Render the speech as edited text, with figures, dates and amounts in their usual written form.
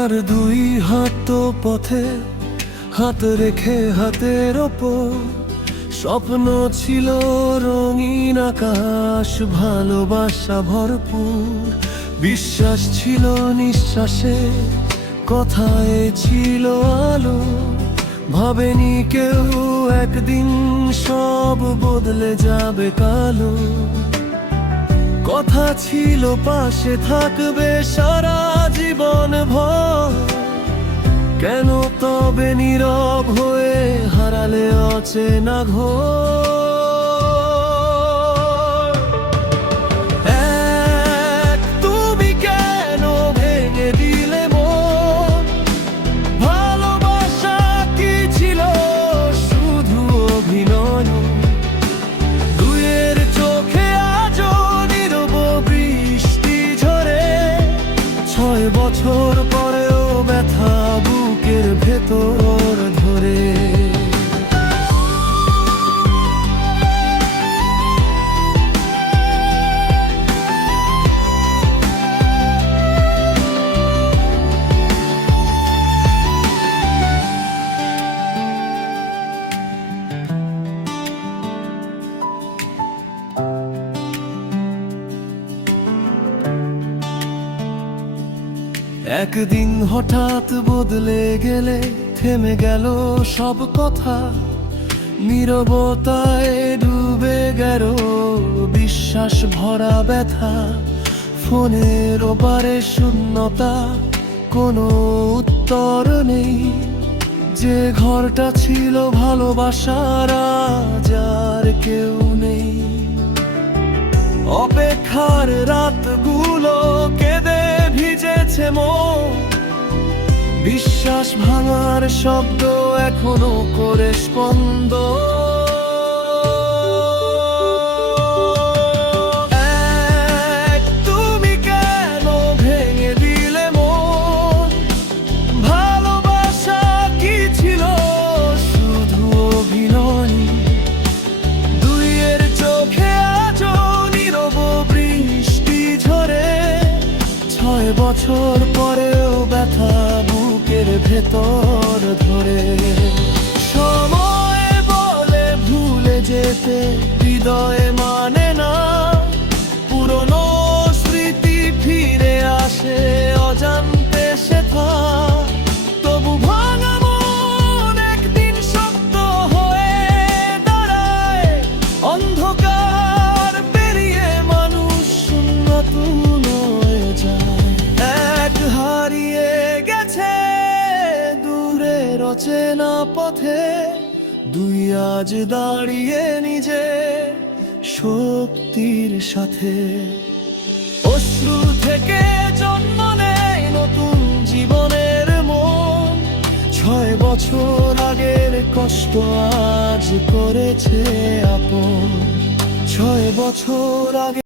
আর দুই হাত তো পথে হাত রেখে হাতের ওপর স্বপ্ন ছিল রঙিন আকাশ, ভালোবাসা ভরপুর। বিশ্বাস ছিল নিঃশ্বাসে, কথায় ছিল আলো। ভাবেনি কেউ একদিন সব বদলে যাবে কালো। কথা ছিল পাশে থাকবে সারা জীবন ভর। কেন তবে নীরব হয়ে হারালে অচেনা ঘর? তুমি কেন ভেঙে দিলে মন? ভালোবাসা কি ছিল শুধু অভিনয়? দুইয়ের চোখে আজও নীরব বৃষ্টি ঝরে। 6 বছর পরেও ব্যথা বুকের ভেতর ধরে। একদিন হঠাৎ বদলে গেলে থেমে গেল সব কথা। নীরবতায় ডুবে গেল বিশ্বাস ভরা ব্যথা। ফোনের ওপারে শূন্যতা, কোনো উত্তর নেই। যে ঘরটা ছিল ভালোবাসার আজ আর কেউ নেই। অপেক্ষার রাতগুলো কেঁদে ভিজেছে মন। বিশ্বাস ভাঙার শব্দ এখনো করে স্পন্দ। তুমি কেন ভেঙে দিলে মন? ভালোবাসা কি ছিল শুধু অভিনয়? দুইয়ের চোখে আজও নীরব বৃষ্টি ঝরে। 6 বছর পরেও ব্যথা বুকের ভেতর ধরে। সময় বলে ভুলে যেতে হৃদয়ে মানে না। পুরনো স্মৃতি ফিরে আসে অজান্তে সেথা। তবু ভাঙা মন একদিন শক্ত হয়ে দাঁড়ায়। অন্ধকার পেরিয়ে মানুষ নতুন হয়ে যায়। এক হারিয়ে গেছে দূরের অচেনা পথে। দুই আজ দাঁড়িয়ে নিজে শক্তির সাথে। অশ্রু থেকে জন্ম নেয় নতুন জীবনের মন। 6 বছর আগের কষ্ট আজ করেছে আপন। 6 বছর আগে